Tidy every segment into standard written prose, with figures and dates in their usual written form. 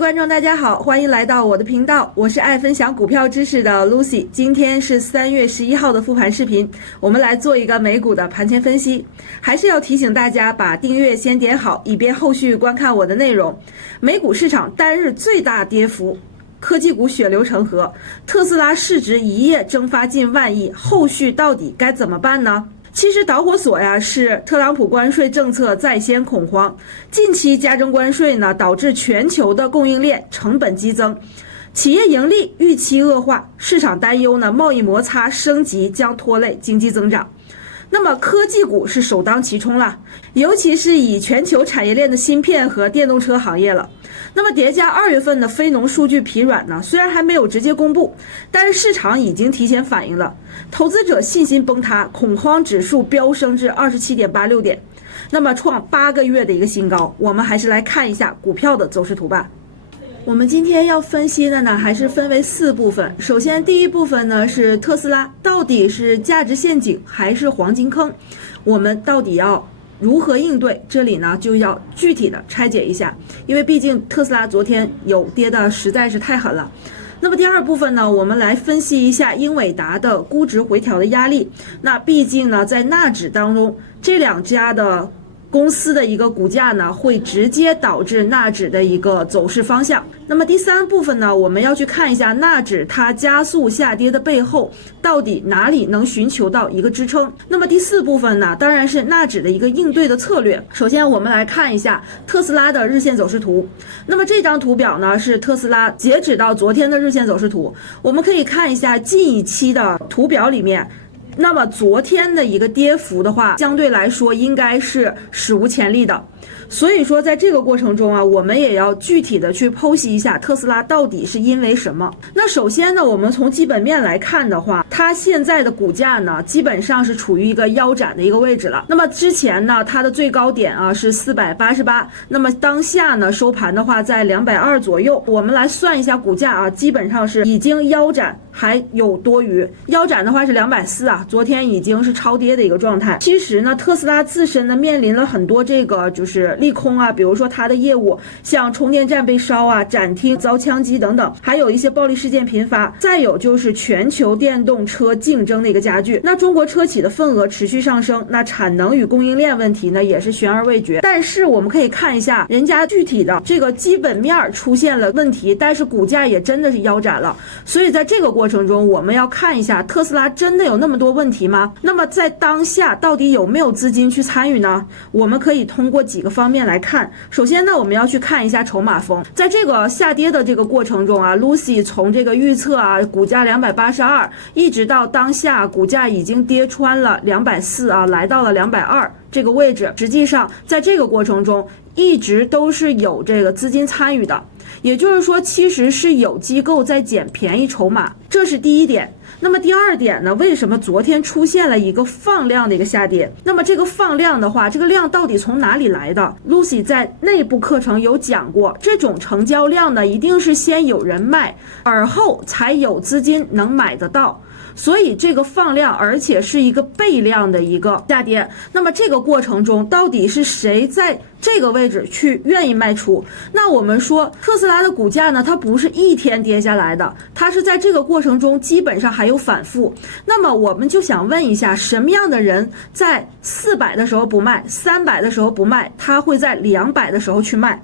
观众大家好，欢迎来到我的频道，我是爱分享股票知识的 Lucy。今天是3月11号的复盘视频，我们来做一个美股的盘前分析。还是要提醒大家把订阅先点好，以便后续观看我的内容。美股市场单日最大跌幅，科技股血流成河，特斯拉市值一夜蒸发近万亿，后续到底该怎么办呢？其实导火索呀是特朗普关税政策再掀恐慌，近期加征关税呢，导致全球的供应链成本激增，企业盈利预期恶化，市场担忧呢贸易摩擦升级将拖累经济增长。那么科技股是首当其冲了，尤其是以全球产业链的芯片和电动车行业了。那么叠加2月份的非农数据疲软呢，虽然还没有直接公布，但是市场已经提前反应了，投资者信心崩塌，恐慌指数飙升至27.86点，那么创8个月的一个新高。我们还是来看一下股票的走势图吧。我们今天要分析的呢，还是分为4部分。首先第一部分呢是特斯拉到底是价值陷阱还是黄金坑，我们到底要如何应对？这里呢就要具体的拆解一下，因为毕竟特斯拉昨天有跌的实在是太狠了。那么第二部分呢，我们来分析一下英伟达的估值回调的压力。那毕竟呢，在纳指当中，这2家的公司的一个股价呢，会直接导致纳指的一个走势方向。那么第3部分呢，我们要去看一下纳指它加速下跌的背后，到底哪里能寻求到一个支撑。那么第4部分呢，当然是纳指的一个应对的策略。首先我们来看一下特斯拉的日线走势图。那么这张图表呢，是特斯拉截止到昨天的日线走势图。我们可以看一下近一期的图表里面，那么昨天的一个跌幅的话，相对来说应该是史无前例的。所以说在这个过程中啊，我们也要具体的去剖析一下特斯拉到底是因为什么。那首先呢，我们从基本面来看的话，它现在的股价呢，基本上是处于一个腰斩的一个位置了。那么之前呢，它的最高点啊是488，那么当下呢收盘的话在220左右。我们来算一下股价啊，基本上是已经腰斩还有多余，腰斩的话是240啊，昨天已经是超跌的一个状态。其实呢，特斯拉自身呢面临了很多这个就是利空啊，比如说它的业务像充电站被烧啊、展厅遭枪击等等，还有一些暴力事件频发，再有就是全球电动车竞争的一个加剧。那中国车企的份额持续上升，那产能与供应链问题呢也是悬而未决。但是我们可以看一下人家具体的这个基本面出现了问题，但是股价也真的是腰斩了。所以在这个过程中，我们要看一下特斯拉真的有那么多问题吗？那么在当下到底有没有资金去参与呢？我们可以通过几个方面来看。首先呢，我们要去看一下筹码峰。在这个下跌的这个过程中啊， Lucy 从这个预测啊股价282一直到当下股价已经跌穿了240啊，来到了220这个位置。实际上在这个过程中一直都是有这个资金参与的，也就是说其实是有机构在捡便宜筹码，这是第一点。那么第2点呢，为什么昨天出现了一个放量的一个下跌？那么这个放量的话，这个量到底从哪里来的？ Lucy 在内部课程有讲过，这种成交量呢，一定是先有人卖，而后才有资金能买得到。所以这个放量，而且是一个倍量的一个下跌。那么这个过程中，到底是谁在这个位置去愿意卖出？那我们说特斯拉的股价呢，它不是一天跌下来的，它是在这个过程中基本上还有反复。那么我们就想问一下，什么样的人在400的时候不卖，300的时候不卖，他会在200的时候去卖？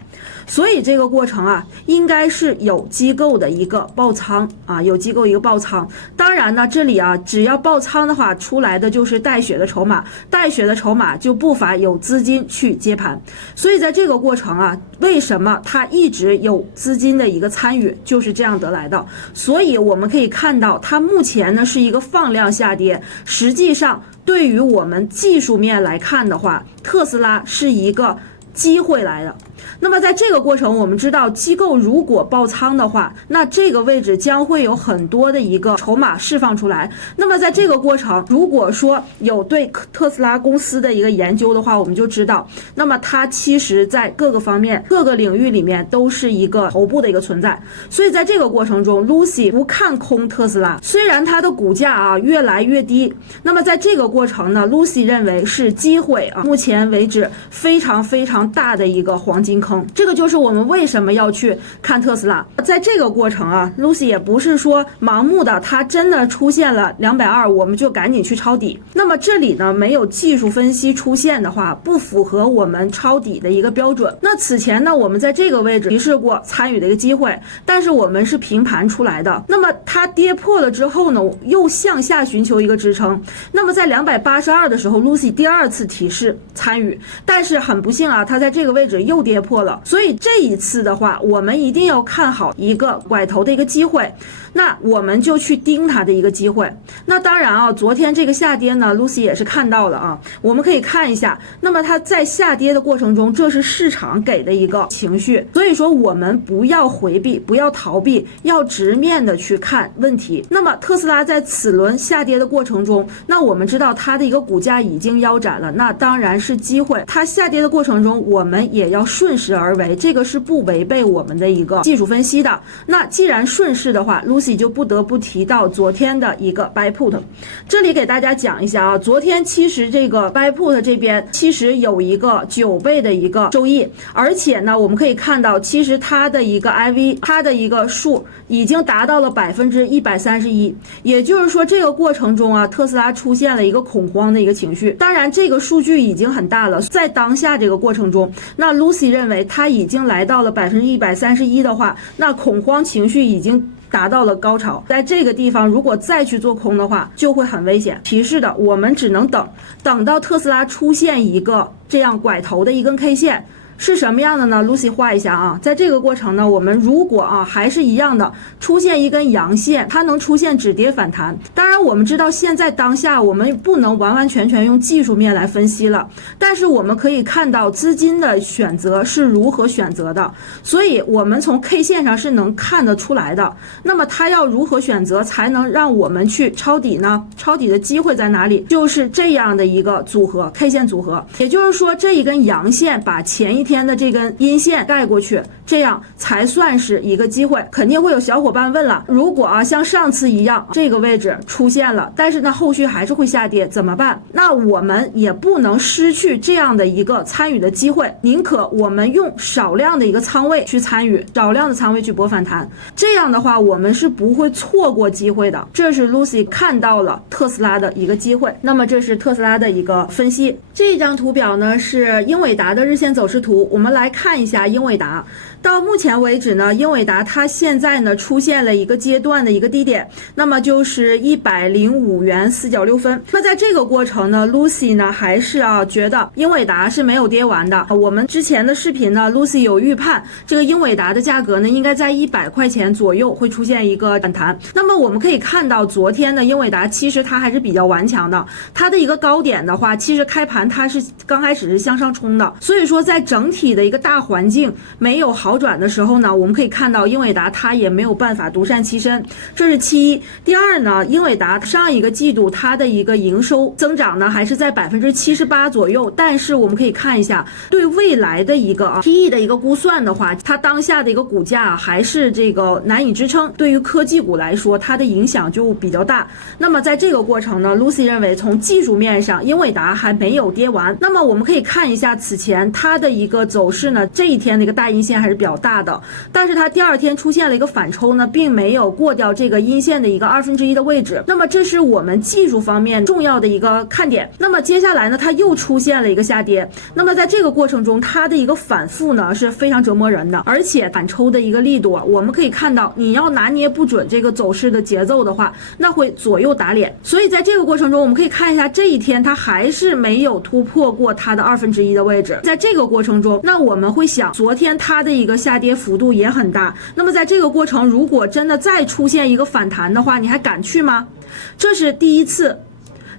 所以这个过程啊，应该是有机构的一个爆仓啊，有机构一个爆仓。当然呢，这里啊，只要爆仓的话，出来的就是带血的筹码，带血的筹码就不乏有资金去接盘。所以在这个过程啊，为什么它一直有资金的一个参与，就是这样得来的。所以我们可以看到，它目前呢是一个放量下跌，实际上对于我们技术面来看的话，特斯拉是一个机会来的。那么在这个过程，我们知道机构如果爆仓的话，那这个位置将会有很多的一个筹码释放出来。那么在这个过程，如果说有对特斯拉公司的一个研究的话，我们就知道，那么它其实在各个方面、各个领域里面都是一个头部的一个存在。所以在这个过程中 ，Lucy 不看空特斯拉，虽然它的股价啊越来越低，那么在这个过程呢 ，Lucy 认为是机会啊，目前为止非常非常大的一个黄金金坑。这个就是我们为什么要去看特斯拉。在这个过程啊 ，Lucy 也不是说盲目的，它真的出现了220，我们就赶紧去抄底。那么这里呢，没有技术分析出现的话，不符合我们抄底的一个标准。那此前呢，我们在这个位置提示过参与的一个机会，但是我们是平盘出来的。那么它跌破了之后呢，又向下寻求一个支撑。那么在282的时候 ，Lucy 第二次提示参与，但是很不幸啊，它在这个位置又跌破了。所以这一次的话，我们一定要看好一个拐头的一个机会，那我们就去盯它的一个机会。那当然啊，昨天这个下跌呢 ，Lucy 也是看到了啊，我们可以看一下。那么它在下跌的过程中，这是市场给的一个情绪，所以说我们不要回避，不要逃避，要直面的去看问题。那么特斯拉在此轮下跌的过程中，那我们知道它的一个股价已经腰斩了，那当然是机会。它下跌的过程中，我们也要顺势而为，这个是不违背我们的一个技术分析的。那既然顺势的话 ，Lucy 就不得不提到昨天的一个 buy put。这里给大家讲一下啊，昨天其实这个 buy put 这边其实有一个9倍的一个收益，而且呢，我们可以看到，其实它的一个 IV， 它的一个数已经达到了131%，也就是说这个过程中啊，特斯拉出现了一个恐慌的一个情绪。当然，这个数据已经很大了，在当下这个过程中，那 Lucy 认为它已经来到了131%的话，那恐慌情绪已经达到了高潮，在这个地方如果再去做空的话，就会很危险。提示的，我们只能等到特斯拉出现一个这样拐头的一根 K 线。是什么样的呢 ？Lucy 画一下啊，在这个过程呢，我们如果啊还是一样的出现一根阳线，它能出现止跌反弹。当然，我们知道现在当下我们不能完完全全用技术面来分析了，但是我们可以看到资金的选择是如何选择的，所以我们从 K 线上是能看得出来的。那么它要如何选择才能让我们去抄底呢？抄底的机会在哪里？就是这样的一个组合 K 线组合，也就是说这一根阳线把前一天的这根阴线盖过去，这样才算是一个机会。肯定会有小伙伴问了，如果啊像上次一样这个位置出现了，但是呢后续还是会下跌怎么办？那我们也不能失去这样的一个参与的机会，宁可我们用少量的一个仓位去参与，少量的仓位去博反弹，这样的话我们是不会错过机会的。这是 Lucy 看到了特斯拉的一个机会。那么这是特斯拉的一个分析。这张图表呢是英伟达的日线走势图，我们来看一下英伟达。到目前为止呢，英伟达它现在呢出现了一个阶段的一个低点，那么就是105元4角6分。那在这个过程呢 ，Lucy 呢还是觉得英伟达是没有跌完的。我们之前的视频呢 ，Lucy 有预判这个英伟达的价格呢应该在100块钱左右会出现一个反弹。那么我们可以看到，昨天的英伟达其实它还是比较顽强的，它的一个高点的话，其实开盘它是刚开始是向上冲的，所以说在整体的一个大环境没有好转的时候呢，我们可以看到英伟达它也没有办法独善其身，这是其一。第二呢，英伟达上一个季度它的一个营收增长呢还是在78%左右，但是我们可以看一下对未来的一个PE 的一个估算的话，它当下的一个股价还是这个难以支撑，对于科技股来说它的影响就比较大。那么在这个过程呢 ，Lucy 认为从技术面上英伟达还没有跌完。那么我们可以看一下此前它的一个走势呢，这一天的一个大阴线还是比较大的，但是它第二天出现了一个反抽呢，并没有过掉这个阴线的一个1/2的位置。那么这是我们技术方面重要的一个看点。那么接下来呢，它又出现了一个下跌。那么在这个过程中，它的一个反复呢是非常折磨人的，而且反抽的一个力度我们可以看到，你要拿捏不准这个走势的节奏的话，那会左右打脸。所以在这个过程中，我们可以看一下这一天它还是没有突破过它的1/2的位置。在这个过程中，那我们会想，昨天它的一个下跌幅度也很大，那么在这个过程如果真的再出现一个反弹的话，你还敢去吗？这是第一次，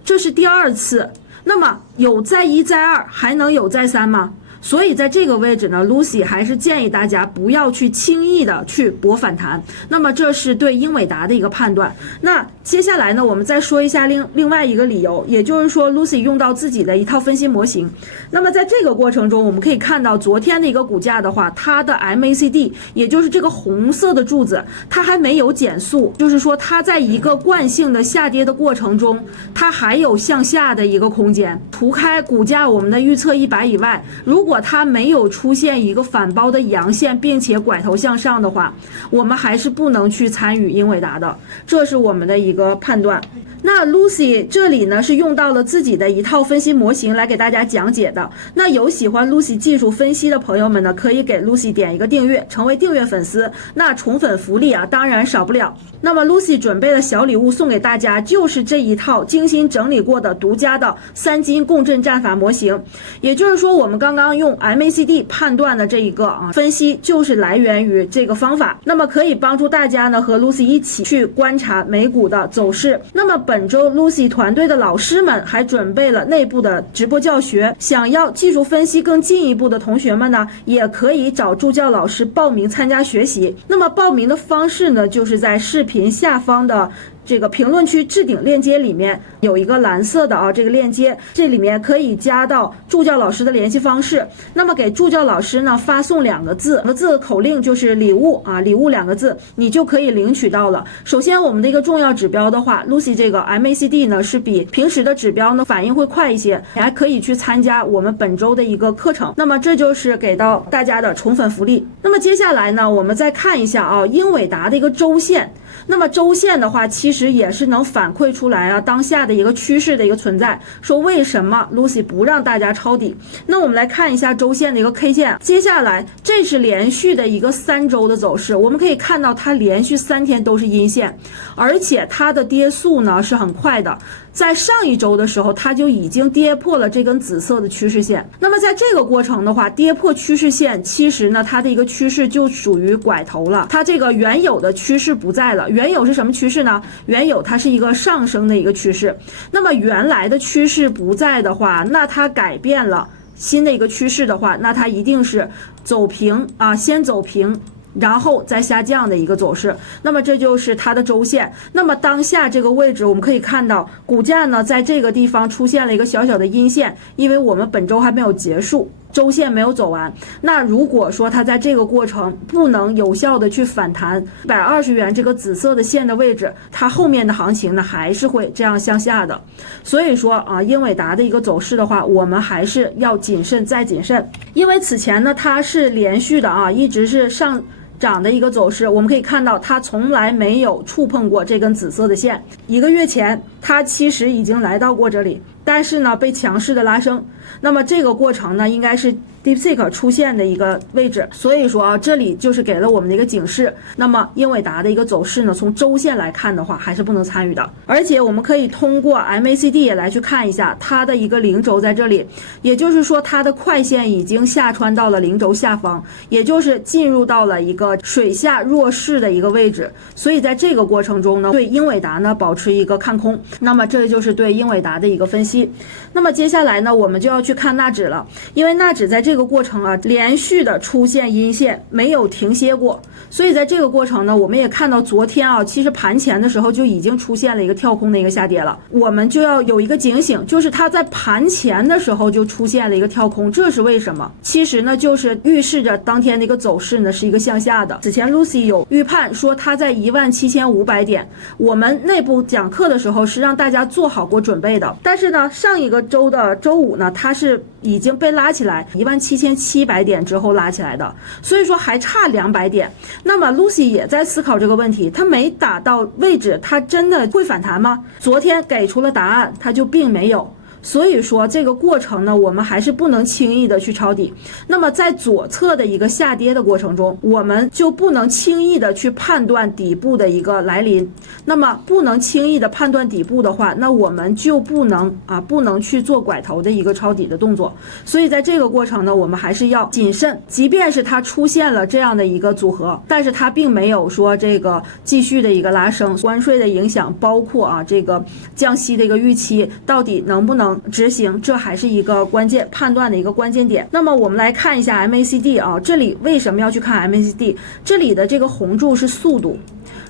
这是第二次，那么有再一再二，还能有再三吗？所以在这个位置呢 ，Lucy 还是建议大家不要去轻易的去博反弹。那么这是对英伟达的一个判断。那接下来呢，我们再说一下另外一个理由，也就是说 Lucy 用到自己的一套分析模型。那么在这个过程中，我们可以看到昨天的一个股价的话，它的 MACD 也就是这个红色的柱子，它还没有减速，就是说它在一个惯性的下跌的过程中，它还有向下的一个空间。除开股价我们的预测100以外，如果它没有出现一个反包的阳线，并且拐头向上的话，我们还是不能去参与英伟达的，这是我们的一个判断。那 Lucy 这里呢是用到了自己的一套分析模型来给大家讲解的。那有喜欢 Lucy 技术分析的朋友们呢，可以给 Lucy 点一个订阅，成为订阅粉丝。那宠粉福利啊，当然少不了。那么 Lucy 准备的小礼物送给大家，就是这一套精心整理过的独家的3金共振战法模型。也就是说，我们刚刚用 MACD 判断的这一个分析，就是来源于这个方法。那么可以帮助大家呢和 Lucy 一起去观察美股的走势。那么本周 Lucy 团队的老师们还准备了内部的直播教学，想要技术分析更进一步的同学们呢，也可以找助教老师报名参加学习。那么报名的方式呢，就是在视频下方的这个评论区置顶链接里面有一个蓝色的这个链接，这里面可以加到助教老师的联系方式。那么给助教老师呢发送2个字的口令，就是礼物礼物2个字，你就可以领取到了。首先我们的一个重要指标的话， Lucy 这个 MACD 呢是比平时的指标呢反应会快一些，你还可以去参加我们本周的一个课程。那么这就是给到大家的宠粉福利。那么接下来呢，我们再看一下英伟达的一个周线。那么周线的话，其实也是能反馈出来当下的一个趋势的一个存在，说为什么 Lucy 不让大家抄底。那我们来看一下周线的一个 K 线，接下来这是连续的一个3周的走势，我们可以看到它连续3天都是阴线，而且它的跌速呢是很快的。在上一周的时候，它就已经跌破了这根紫色的趋势线。那么在这个过程的话，跌破趋势线，其实呢它的一个趋势就属于拐头了，它这个原有的趋势不在了。原有是什么趋势呢？原有它是一个上升的一个趋势。那么原来的趋势不在的话，那它改变了新的一个趋势的话，那它一定是走平先走平，然后再下降的一个走势。那么这就是它的周线。那么当下这个位置我们可以看到，股价呢在这个地方出现了一个小小的阴线，因为我们本周还没有结束，周线没有走完。那如果说它在这个过程不能有效的去反弹120元这个紫色的线的位置，它后面的行情呢还是会这样向下的。所以说英伟达的一个走势的话，我们还是要谨慎再谨慎。因为此前呢它是连续的一直是上涨的一个走势，我们可以看到它从来没有触碰过这根紫色的线。1个月前它其实已经来到过这里，但是呢被强势的拉升。那么这个过程呢应该是 DeepSeek 出现的一个位置，所以说这里就是给了我们的一个警示。那么英伟达的一个走势呢，从周线来看的话还是不能参与的。而且我们可以通过 MACD 也来去看一下它的一个零轴在这里，也就是说它的快线已经下穿到了零轴下方，也就是进入到了一个水下弱势的一个位置。所以在这个过程中呢，对英伟达呢保持一个看空。那么这就是对英伟达的一个分析。那么接下来呢，我们就要去看纳指了，因为纳指在这个过程连续的出现阴线，没有停歇过。所以在这个过程呢，我们也看到昨天其实盘前的时候就已经出现了一个跳空的一个下跌了，我们就要有一个警醒，就是它在盘前的时候就出现了一个跳空，这是为什么？其实呢就是预示着当天的一个走势呢是一个向下的。此前 Lucy 有预判说它在17500点，我们内部讲课的时候是让大家做好过准备的，但是呢上一个周的周五呢，它是已经被拉起来17700点之后拉起来的，所以说还差200点。那么 Lucy 也在思考这个问题，它没打到位置，它真的会反弹吗？昨天给出了答案，它就并没有。所以说这个过程呢，我们还是不能轻易的去抄底。那么在左侧的一个下跌的过程中，我们就不能轻易的去判断底部的一个来临。那么不能轻易的判断底部的话，那我们就不能去做拐头的一个抄底的动作。所以在这个过程呢，我们还是要谨慎。即便是它出现了这样的一个组合，但是它并没有说这个继续的一个拉升，关税的影响，包括这个降息的一个预期，到底能不能能执行，这还是一个关键判断的一个关键点。那么我们来看一下 MACD 啊，这里为什么要去看 MACD？ 这里的这个红柱是速度。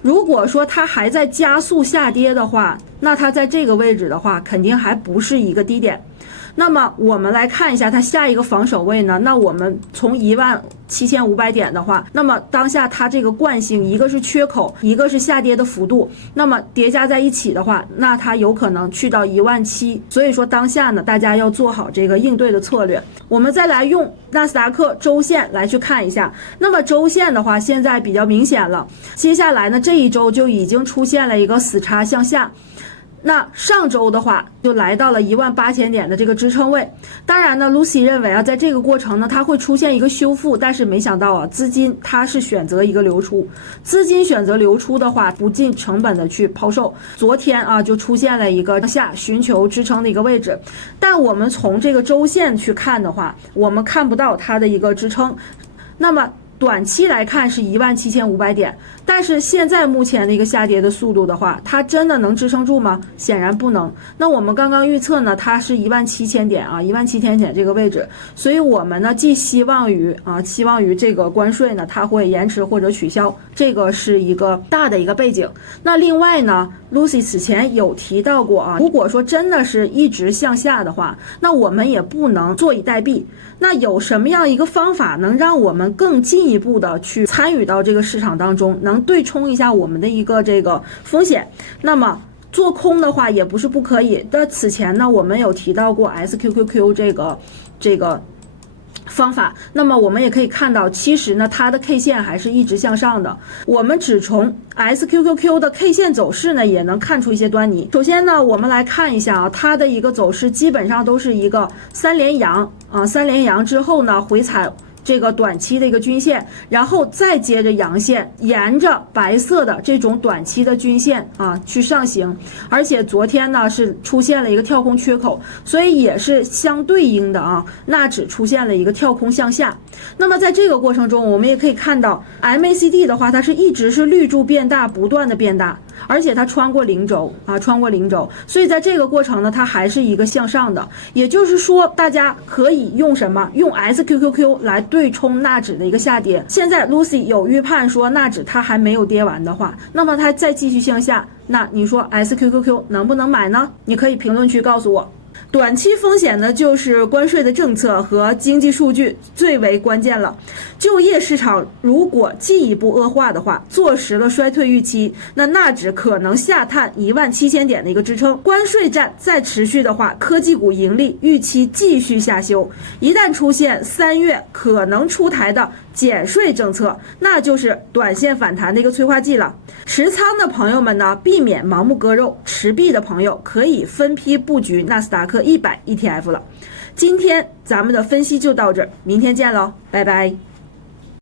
如果说它还在加速下跌的话，那它在这个位置的话，肯定还不是一个低点。那么我们来看一下它下一个防守位呢，那我们从17500点的话，那么当下它这个惯性，一个是缺口，一个是下跌的幅度，那么叠加在一起的话，那它有可能去到17000。所以说当下呢，大家要做好这个应对的策略。我们再来用纳斯达克周线来去看一下，那么周线的话现在比较明显了，接下来呢这一周就已经出现了一个死叉向下。那上周的话就来到了18000点的这个支撑位。当然呢 Lucy 认为啊，在这个过程呢它会出现一个修复，但是没想到啊，资金它是选择一个流出，资金选择流出的话不计成本的去抛售，昨天啊就出现了一个向下寻求支撑的一个位置。但我们从这个周线去看的话，我们看不到它的一个支撑，那么短期来看是17500点，但是现在目前的一个下跌的速度的话，它真的能支撑住吗？显然不能。那我们刚刚预测呢，它是17000点啊，17000点这个位置，所以我们呢寄希望于这个关税呢它会延迟或者取消，这个是一个大的一个背景。那另外呢 Lucy 此前有提到过啊，如果说真的是一直向下的话，那我们也不能坐以待毙。那有什么样一个方法能让我们更进一步的去参与到这个市场当中，能对冲一下我们的一个这个风险？那么做空的话也不是不可以。但此前呢，我们有提到过 SQQQ 这个方法，那么我们也可以看到，其实呢它的 K 线还是一直向上的。我们只从 SQQQ 的 K 线走势呢也能看出一些端倪。首先呢，我们来看一下啊，它的一个走势基本上都是一个三连阳啊，三连阳之后呢回踩这个短期的一个均线，然后再接着阳线，沿着白色的这种短期的均线啊去上行。而且昨天呢是出现了一个跳空缺口，所以也是相对应的啊，纳指出现了一个跳空向下。那么在这个过程中，我们也可以看到 MACD 的话，它是一直是绿柱变大，不断的变大，而且它穿过零轴啊，穿过零轴，所以在这个过程呢，它还是一个向上的。也就是说，大家可以用什么？用 SQQQ 来对冲纳指的一个下跌。现在 Lucy 有预判说纳指它还没有跌完的话，那么它再继续向下，那你说 SQQQ 能不能买呢？你可以评论区告诉我。短期风险呢，就是关税的政策和经济数据最为关键了。就业市场如果进一步恶化的话，坐实了衰退预期，那纳指可能下探17000点的一个支撑。关税战再持续的话，科技股盈利预期继续下修。一旦出现3月可能出台的减税政策，那就是短线反弹的一个催化剂了。持仓的朋友们呢，避免盲目割肉；持币的朋友可以分批布局纳斯达克100 ETF 了。今天咱们的分析就到这儿，明天见喽，拜拜。